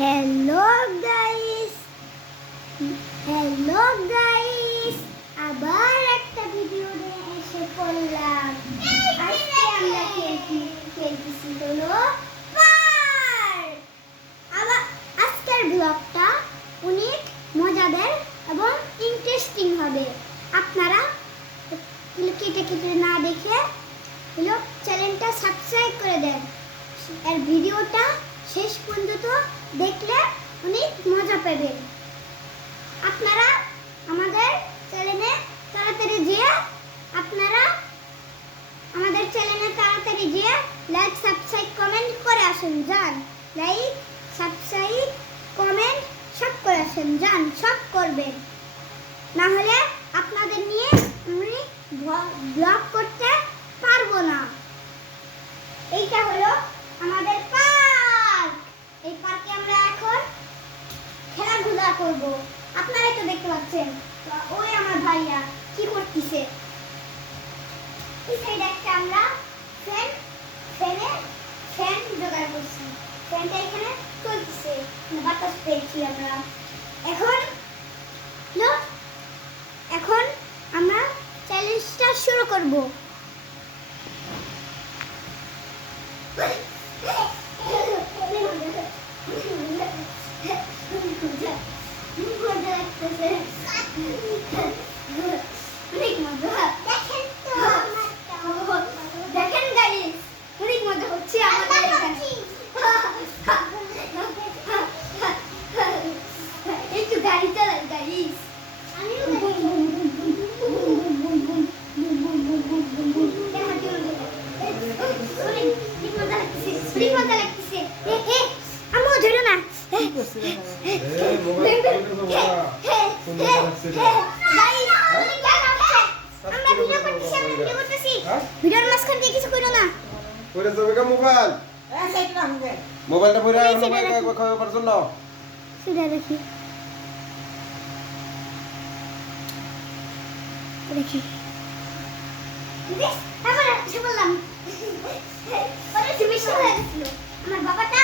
Hello guys hello guys আবার একটা video নিয়ে এসে পড়লাম। আজকে আমরা খেলতেছি হলো পার্ক। আবার আজকের ব্লগটা অনেক মজাদার এবং ইন্টারেস্টিং হবে। আপনারা কেটে কেটে না দেখে হলো চ্যানেলটা সাবস্ক্রাইব করে দেন। আর ভিডিওটা শেষ পর্যন্ত দেখলে অনেক মজা পাবেন। আপনারা আমাদের চ্যানেলে তাড়াতাড়ি যেয়ে লাইক সাবস্ক্রাইব কমেন্ট করে আসেন যান। লাইক সাবস্ক্রাইব কমেন্ট সব করে আসেন যান, সব করবেন। না হলে আপনাদের নিয়ে আমি ব্লগ করতে পারবো না। এইটা হলো আমাদের পার্ক। এই পার্কে আমরা এখন খেলাধুলা করব। আপনারাই তো দেখতে পাচ্ছেন ওই আমার ভাইয়া কি করতেছে। এই সাইডে একটা আমরা ফ্যান জোগাড় করছি। ফ্যানটা এখানে চলতেছে, বাতাস পেয়েছি আমরা। এখন আমরা চ্যালেঞ্জটা শুরু করব। দেখেন গাইস, অনেক মজা হচ্ছে আমাদের এখানে। একটু গাড়ি চালাই গাইস। মোবাইলটা পড়ে খাওয়ার জন্য দেখি আমার বাবাটা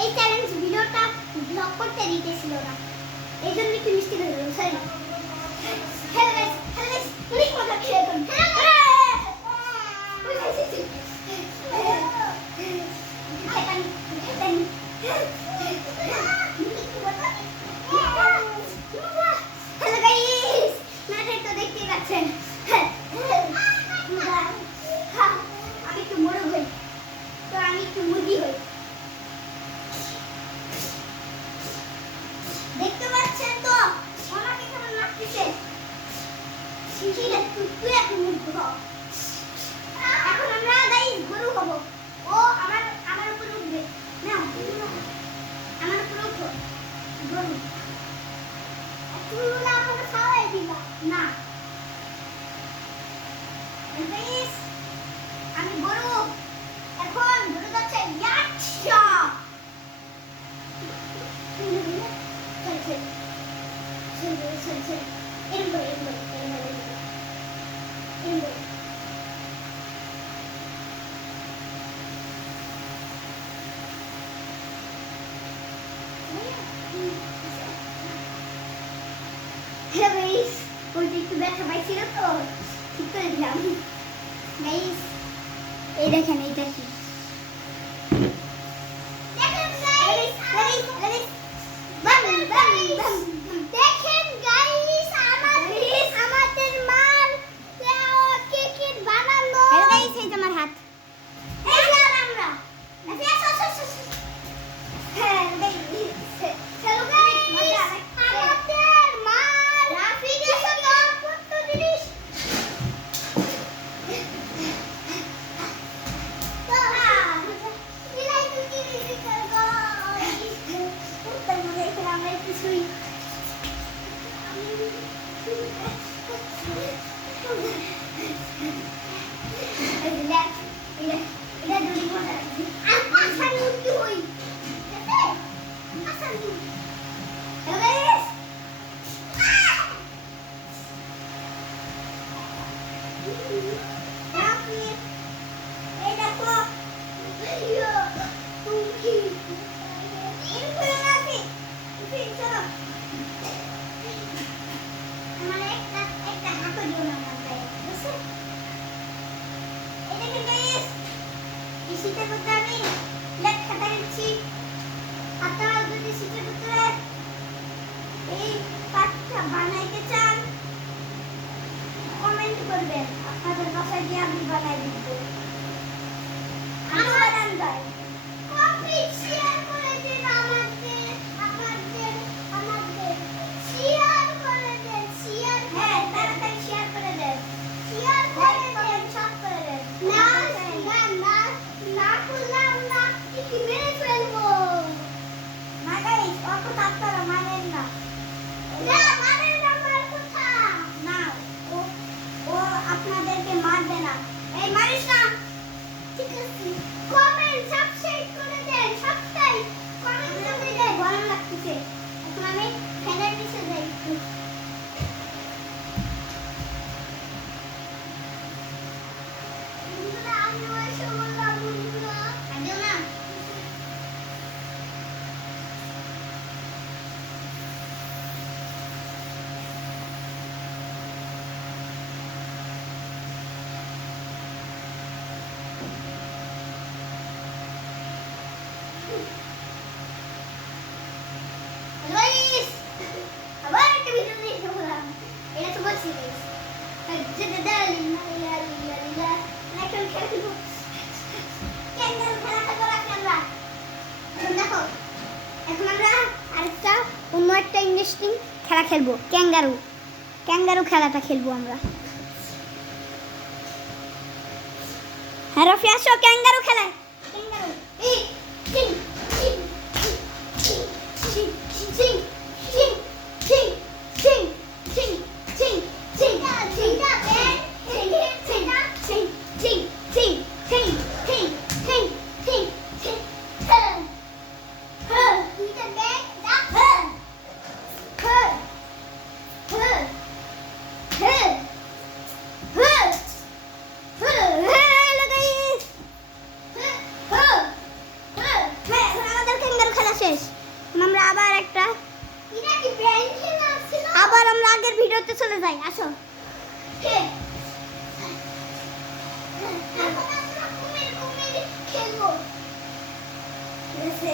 এই চ্যালেঞ্জ ভিডিওটা ব্লগ করতে দিতেছিল না, এই জন্য একটু মিষ্টি হয়ে গেল। সরি। হ্যালো গাইস, অনেক মজা খেয়ে এখন। হ্যালো গাইস, নাটক তো দেখতে পাচ্ছেন। আমি একটু মোড়ক হই, তো আমি একটু মুরগি হই। দেখতে পাচ্ছেন তো আমাকে কেমন লাগতেছে। ঠিক আছে, তুই এখন মুরগি হ। এখন আমরা গাইস গরু হব। ও আমার উপরে উঠবে না, আমার উপরে উঠো গরু। তুমি বলে আমাকে খাওয়াই দিবা না গাইস। আমি গরু, এখন গরু যাচ্ছে ইয়াচ্ছা। একটু ব্যথা পাইছিল তো ঠিক করে দিলাম। গাইস এই দেখেন এইটা কি, দেখেন গাইস আমাদের মার কেক বানালো। গাইস এই যে আমার হাত, এই যে আমরা হ্যাঁ গাইস চলো গাইস আমাদের মার রাফি গেছে তো কত জিনিস। এই দেখো চলো আমার একটা হাঁকো দিও না আমার গায়ে বুঝছো এই দেখেন গাইস এই শীতের ভিতরে আমি লেখাটা লিখছি আপনারা যদি শীতের ভিতরে এই পাঠটা বানাইতে চান কমেন্ট করবেন আপনাদের বাসায় গিয়ে আমি বানাই দিব আমি বানান যাই কপি শেয়ার করে দিন আমাদের শেয়ার করে দেন শেয়ার হ্যাঁ তাড়াতাড়ি শেয়ার করে দেন শেয়ার করে দেন সব করে দেন না না করলাম না কি মেরে ফেলবো না গাইস অত তাড়াতাড়ি মানেন না না মানেন না আমার কথা না ও আপনাদেরকে মারবে না এই মারিস না ঠিক আছে কমেন্ট সাবস্ক্রাইব করে দেন সাবস্ক্রাইব কমেন্ট করে দেন গরম লাগতেছে এখন আমি ফ্যানের নিচে যাই একটু বন্ধুরা আমি ওই সময় বন্ধুরা আদিও না গাইস আবার একটা ভিডিও দেখতে বললাম এটা তো বলছি গাইস যেটা দালি না ইলা না কেন খেলবো ক্যাঙ্গারু খেলা খেলবো আমরা এখন দেখো এখন আমরা আরেকটা অন্য একটা ইন্টারেস্টিং খেলা খেলবো ক্যাঙ্গারু খেলাটা খেলবো আমরা হ্যাঁ রফি আসো ক্যাঙ্গারু খেলায় ক্যাঙ্গারু এই চিং চিং চিং চিং চিং চিং চিং চিং চিং চিং চিং আমরা আবার একটা আবার আমরা আগের ভিডিওতে চলে যাই আসো এখন আমরা কুমির খেলবো ঠিক আছে